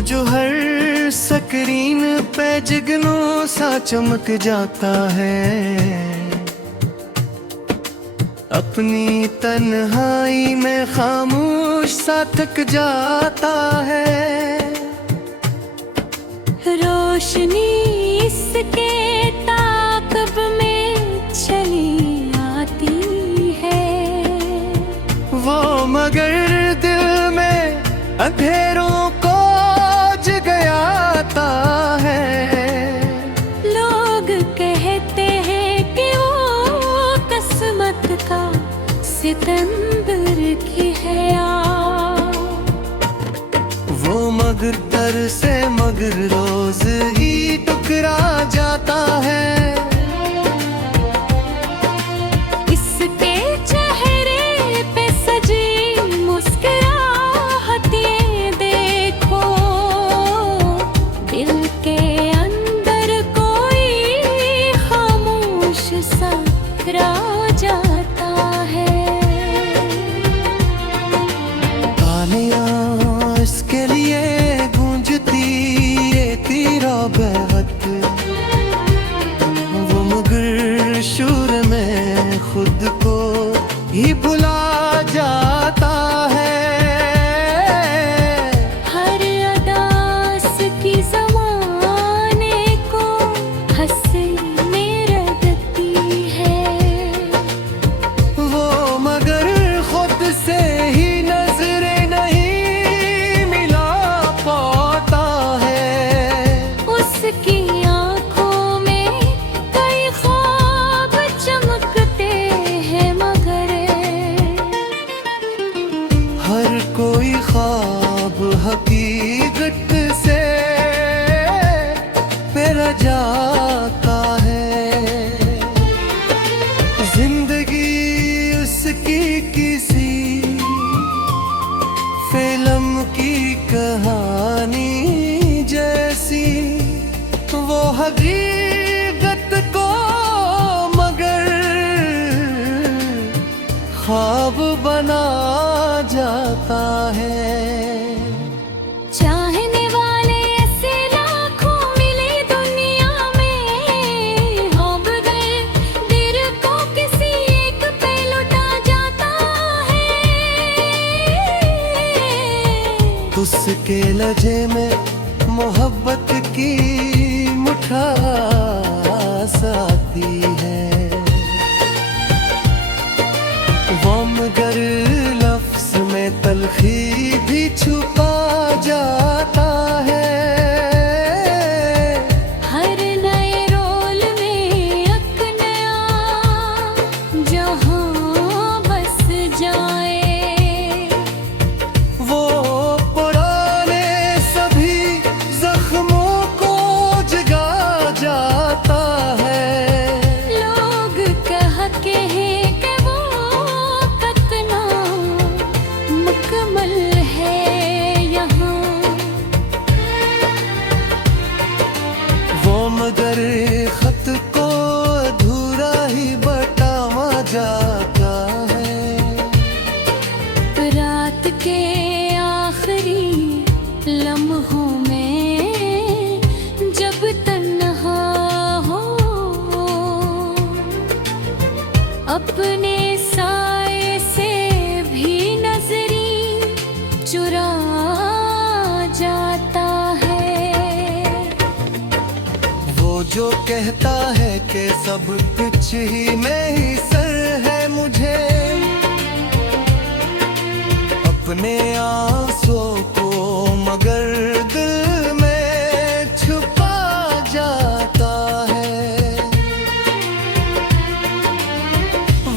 जो हर स्क्रीन पे जिगनों सा चमक जाता है, अपनी तन्हाई में खामोश सा थक जाता है। रोशनी इसके ताक़ब में चली आती है, वो मगर दिल में अंधेरों को जगाता है। लोग कहते हैं कि वो किस्मत का सितंबर की है वो मगर दर से मगर रोज ही टुकरा जाता है। इसके चेहरे पे सजी मुस्कुराहटें देखो, दिल के अंदर कोई खामोश सा राज जाता है। तालियां इसके लिए गूंजती रहती राबत, वो मगर शूर में खुद को ही भुला जाता है। हर अदास की ज़माने को हंसने रखती है, वो मगर खुद से ही नजरें नहीं मिला पाता है। उसकी आंखों में कई ख्वाब चमकते हैं मगर हर कोई ख्वाब हकीकत से मेरा जाता है। जिंदगी उसकी किसी फिल्म की कहानी जैसी, वो हकीकत को मगर ख्वाब बना जाता है। चाहने वाले ऐसे लाखों मिले दुनिया में, हो गए दिल को किसी एक पे लुटा जाता है। उसके लहजे में मोहब्बत की मिठास आती है, वो मगर लफ्ज में तलखी भी छुपा जाता है। हर नए रोल में एक नया जहां बस जाए, वो पुराने सभी जख्मों को जगा जाता है। लोग कहते हैं कि वो कितना मुकम्मल है यहाँ, वो मगर खत को अधूरा ही बटावा जाता है। रात के आखिरी लम्हों में जब तन्हा हो, अपने साए से भी नजरी चुरा जाता है। वो जो कहता है कि सब कुछ ही में ही सर है, मुझे अपने आंसुओं को मगर दिल में छुपा जाता है।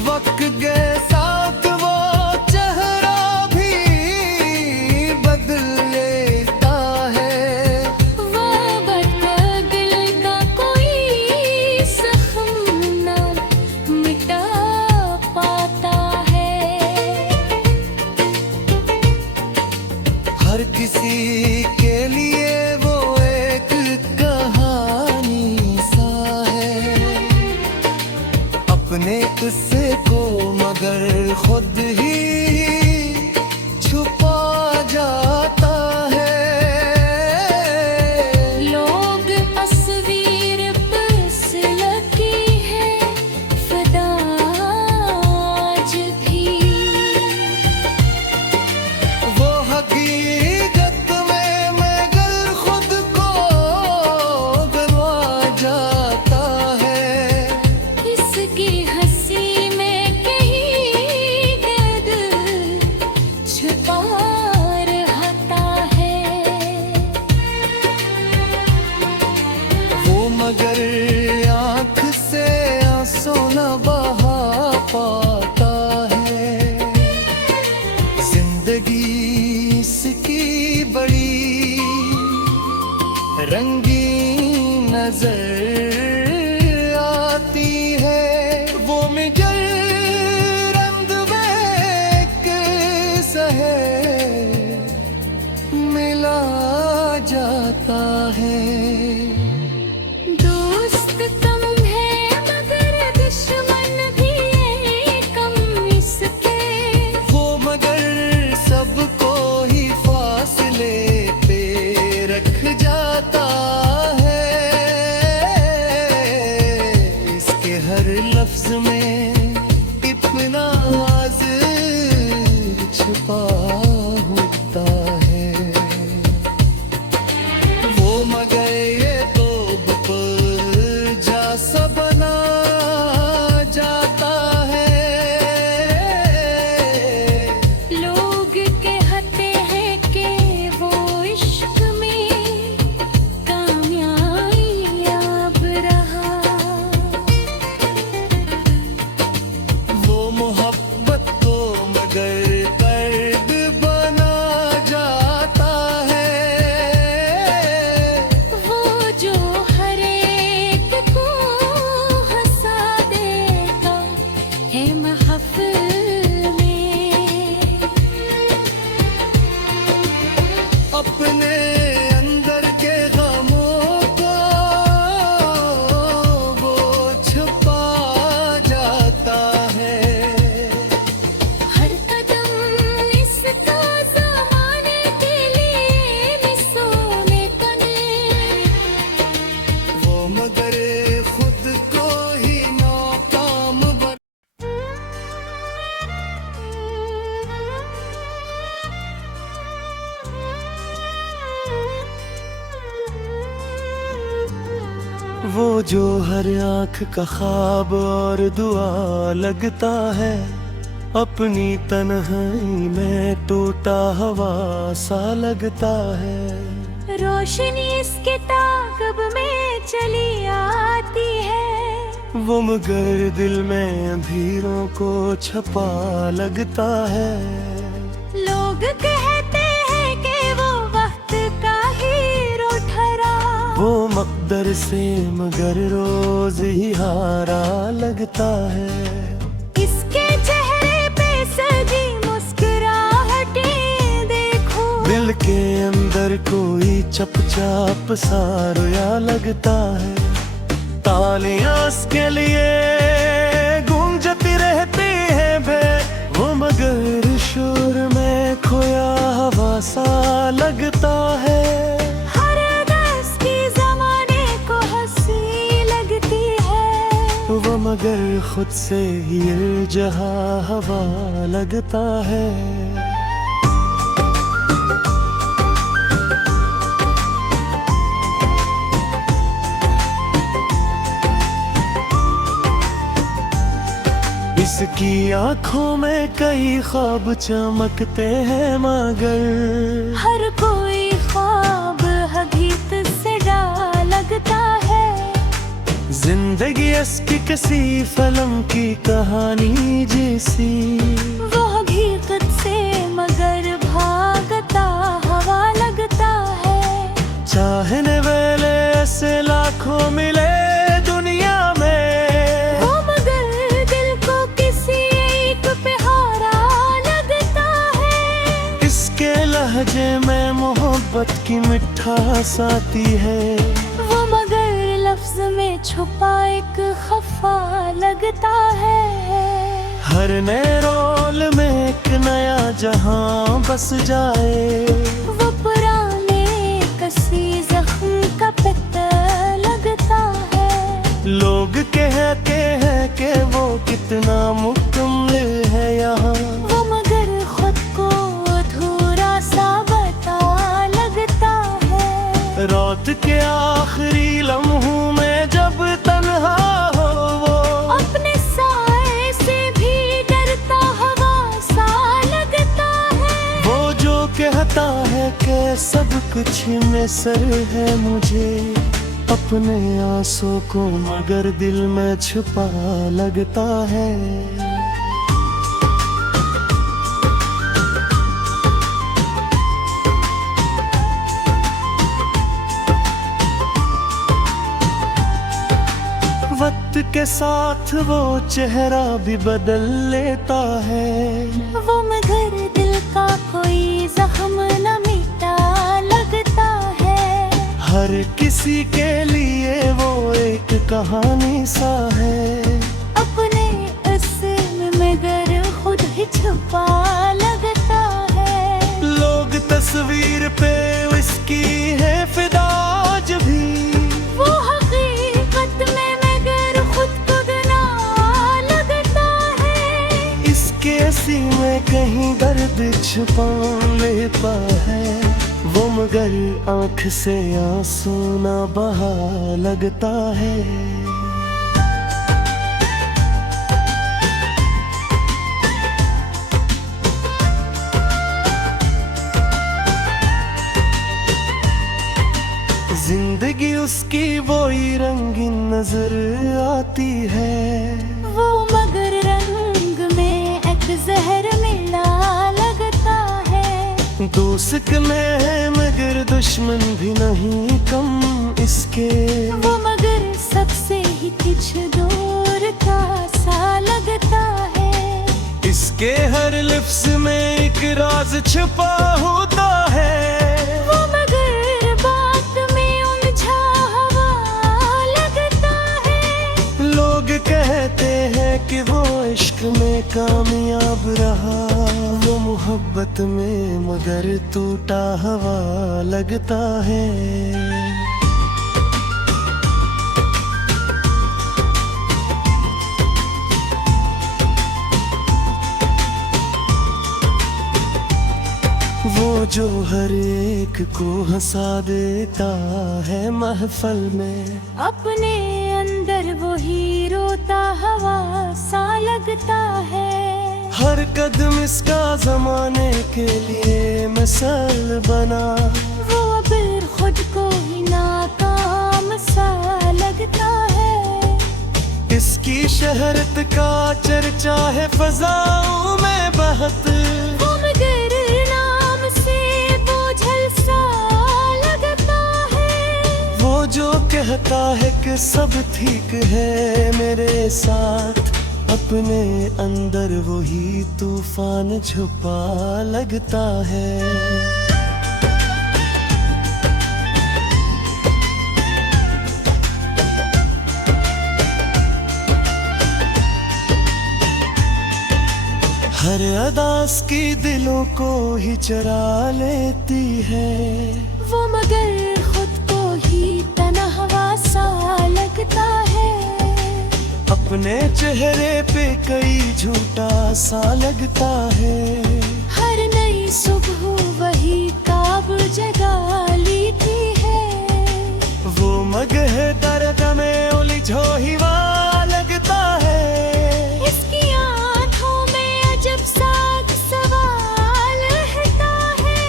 वक्त के साथ वो चेहरा भी बदल लेता है। वो दिल का कोई जख्म न मिटा पाता है। हर किसी के लिए वो एक कहानी सा है, अपने किस्से को मगर खुद ही छुपा जाता है। पाता है। जिंदगी इसकी बड़ी रंगीन नजर आती है। वो मिजर रंग में कैसा है मिला जाता है। दोस्त कम है मगर दुश्मन भी है कम इसके। वो मगर सबको ही फासले पे रख जाता है। इसके हर लफ्ज में इतना आवाज छुपा होता है। वो मगर ये तो जैसा बना जाता है। लोग कहते हैं कि वो इश्क में कामयाब रहा। वो मोहब्बत को मगर दर्द बना जाता है। वो जो हर एक को हंसा देता है महफिल में। अपने अंदर के गमों को वो छुपा जाता है। हर कदम इसका ज़माने के लिए मिसोने कने। वो मगर खुद को ही नाकाम बना। वो जो हर आंख का ख्वाब और दुआ लगता है। अपनी तन्हाई में टूटा हवा सा लगता है। रोशनी इसके ताक़ब में चली आती है। वो मगर दिल में अंधेरों को छपा लगता है। लोग कहते हैं कि वो वक्त का हीरो ठहरा। वो मकदर से मगर रोज ही हारा लगता है। इसके चेहरे पे सजी मुस्कुराहटें देखो। दिल के अंदर कोई चपचाप सा रोया लगता है। तालियां इसके लिए गूंजती रहती है बे। वो मगर शोर में खोया हवा सा लगता है। हर दस की ज़माने को हंसी लगती है। वो मगर खुद से ही जहा हवा लगता है। इसकी आंखों में कई ख्वाब चमकते हैं मगर हर कोई ख्वाब हकीकत से डा लगता है। जिंदगी इसकी किसी फिल्म की कहानी जैसी। वो हकीकत से मगर भागता हवा लगता है। चाहने वाले ऐसे लाखों मिले दुनिया में। वो मगर दिल को किसी एक पे हारा लगता है। इसके लहजे में मोहब्बत की मिठास आती है। वो मगर लफ्ज में छुपा एक खफा लगता है। हर नए रोल में एक नया जहां बस जाए। वो पुराने कसी जख्म का पिता लगता है। लोग कहते हैं कि वो कितना मुकम्मल है यहाँ। वो मगर खुद को अधूरा सा बता लगता है। रात के आखिरी लम्हों में जब तन्हा हो वो अपने साए से भी डरता हवा सा लगता है। वो जो कहता है कि सब कुछ में सर है मुझे। अपने आंसू को मगर दिल में छुपा लगता है। वक्त के साथ वो चेहरा भी बदल लेता है। वो मगर दिल का कोई जख्म न मिटा लगता है। हर किसी के लिए वो एक कहानी सा है। अपने इसम मगर खुद ही छुपा लगता है। लोग तस्वीर पे उसकी है फिदा आज भी। वो हकीकत में मगर खुद को गना लगता है। इसके सीने कहीं दर्द छुपा लेता है। वो मगर आंख से आंसू ना बहा लगता है। जिंदगी उसकी वही रंगीन नजर आती है। वो मगर रंग में एक जहर मिला लगता है। दोस्त में है मगर दुश्मन भी नहीं कम इसके। वो मगर सबसे ही कुछ दूर का सा लगता है। इसके हर लिफ्स में एक राज छुपा होता है। वो मगर बात में उलझा हुआ लगता है। लोग कहते हैं कि वो इश्क में कामयाब रहा। वो मोहब्बत में मगर टूटा हुआ लगता है। वो जो हर एक को हंसा देता है महफल में। अपने अंदर वो ही रोता हवा सा लगता है। हर कदम इसका जमाने के लिए मिसाल बना। वो अबर खुद को ही नाकाम सा लगता है। इसकी शहरत का चर्चा है फजाओं में बहत। वो मगर नाम से बोझल सा लगता है। वो जो कहता है कि सब ठीक है मेरे साथ। अपने अंदर वही तूफान छुपा लगता है। हर अदास की दिलों को ही चरा लेती है। वो मगर खुद को ही तन्हा सा लगता है। अपने चेहरे पे कई झूठा सा लगता है। हर नई सुबह वही काब जगा लेती है। वो मगह दर्द में उलझो ही वहाँ लगता है। इसकी आंखों में अजब सा सवाल रहता है।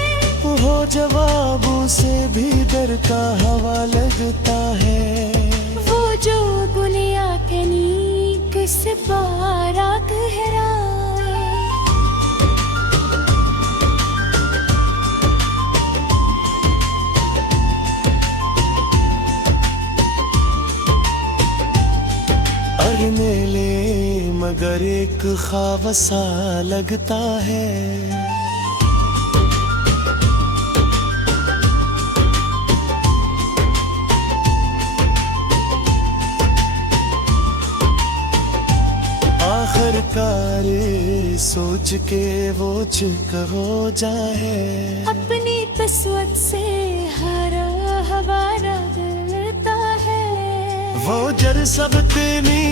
वो जवाबों से भी डरता हवा लगता है। वो जो दुनिया के नीक से पारा गहरा। अरने ले मगर एक ख्वाब सा लगता है। आखिरकार सोच के वो चुप हो जाए। अपनी कस्वत से हर हवारा डरता है। वो जर सब तेनी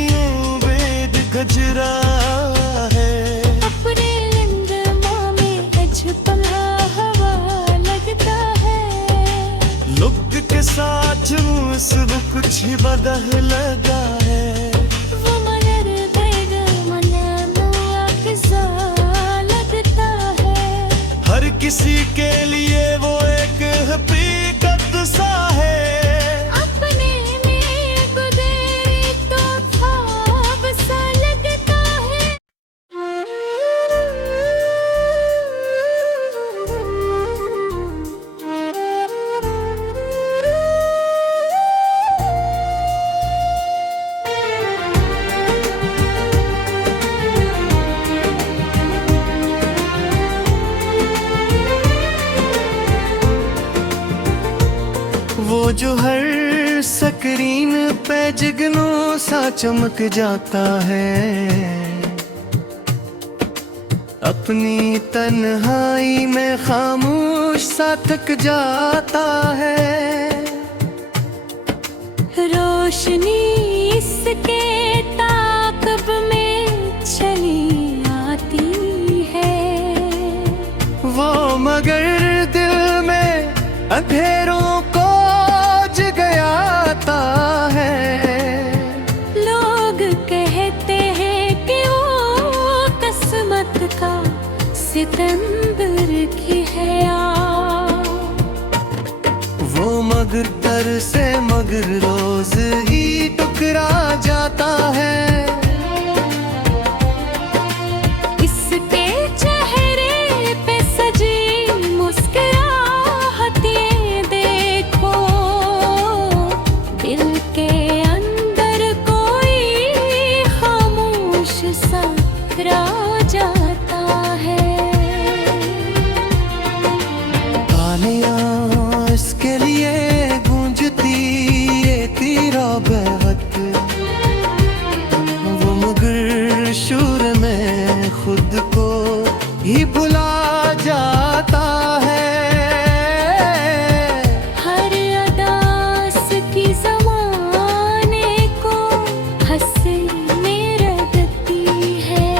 वेद गजरा है। अपने लिंदमा में अजपला हवा लगता है। लुक के साथ सब कुछ बदल लगा है। वो मगर बैग मना किसा लगता है। हर किसी के लिए वो एक हकीकत सा है। अपने में गुजरे तो ख्वाब सा लगता है। जो हर स्क्रीन पे जिगनों सा चमक जाता है, अपनी तन्हाई में खामोश सा थक जाता है। रोशनी इसके ताक़ब में चली आती है, वो मगर दिल में अंधेरों को जगाता है। लोग कहते हैं कि वो किस्मत का सितंबर की है यार, वो मगर दर से मगर रोज ही टुकरा जाता है। इसके चेहरे पे सजी मुस्कुराहटें देखो, दिल के अंदर कोई खामोश सा राज जाता है। तालियां इसके लिए गूंजती ये तेरा बेहद, वो मगर शूर में खुद को ही भुला जाता है। हर अदास की ज़माने को हंसने रखती है,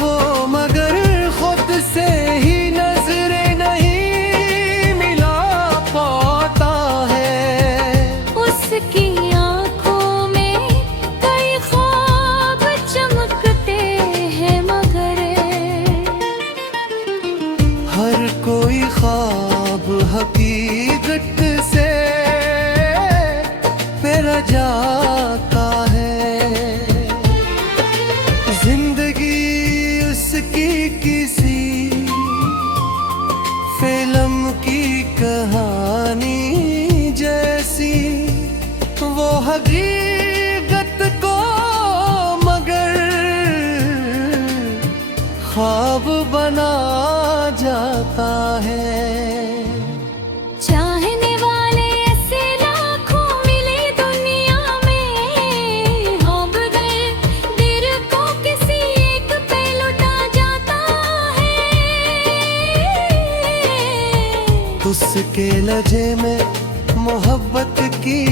वो मगर खुद से ही नजरें नहीं मिला पाता है। उसकी आँखों में कई ख्वाब चमकते हैं मगर हर कोई ख्वाब हकीकत से मेरा जाता है। जिंदगी उसकी किसी फिल्म की कहानी जैसी, वो हकीकत को मगर ख्वाब बना जाता है। चाहने वाले ऐसे लाखों मिले दुनिया में, अब दिल को किसी एक पे लुटा जाता है। उसके लहजे में मोहब्बत की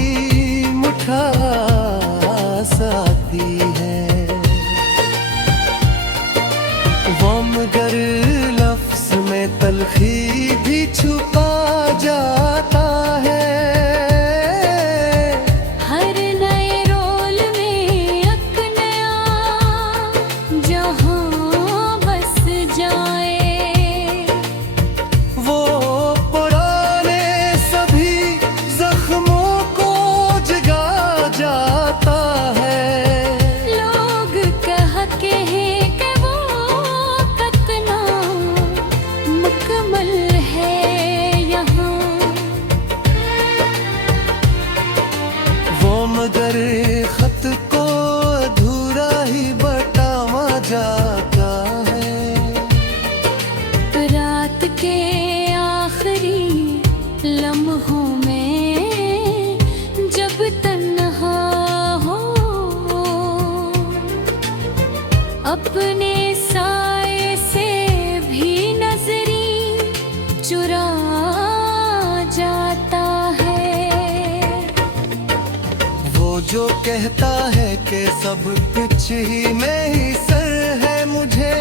मिठास आती है, वो मगर लफ्ज में तलखी भी छुपा जाता है। हर नए रोल में एक नया जहां बस जाए, वो पुराने सभी जख्मों को जगा जाता है। लोग कहते हैं कि वो कितना मुकम्मल है यहाँ, वो मगर खत को अधूरा ही बटावा जाता है। रात के आखिरी लम्हों में जब तन्हा हो, अपने साए से भी नजरी चुरा जाता है। वो जो कहता है कि सब कुछ ही में ही सर है, मुझे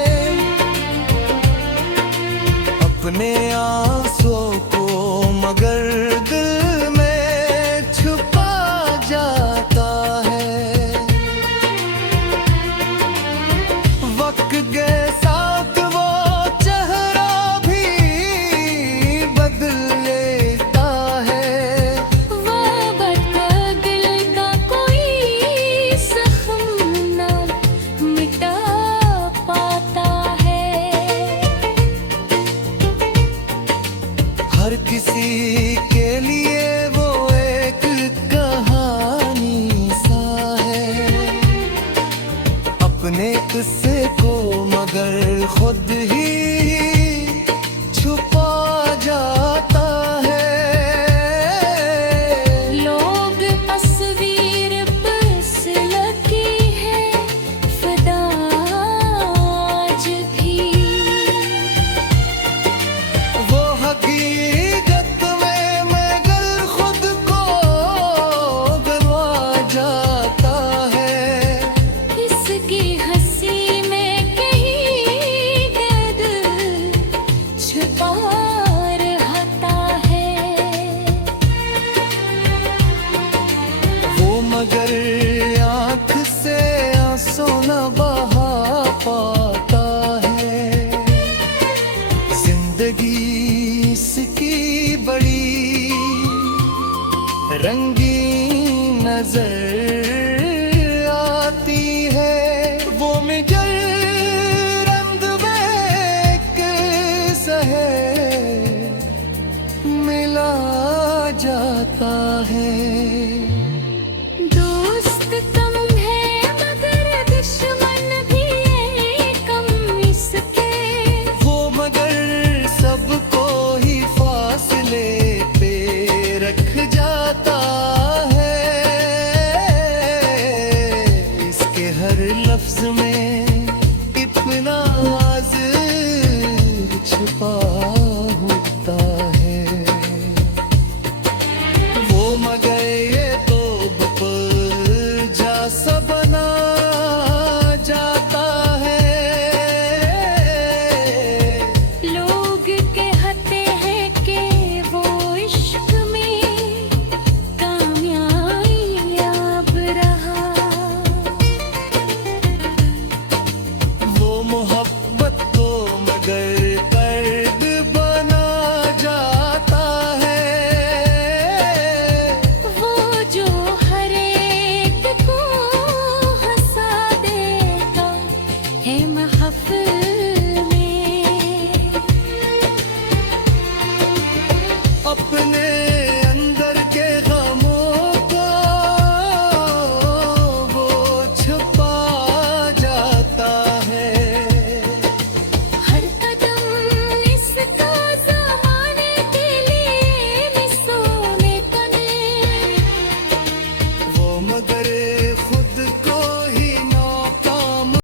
अपने आंसुओं को मगर दिल में छुपा जाता है। वक्त के साथ वो चेहरा भी बदल लेता है। वो दिल का कोई जख्म न मिटा पाता है। हर किसी के लिए वो एक कहानी सा है, अपने किस्से को मगर खुद ही छुपा जाता है। लफ्ज में इतना राज छुपा होता है।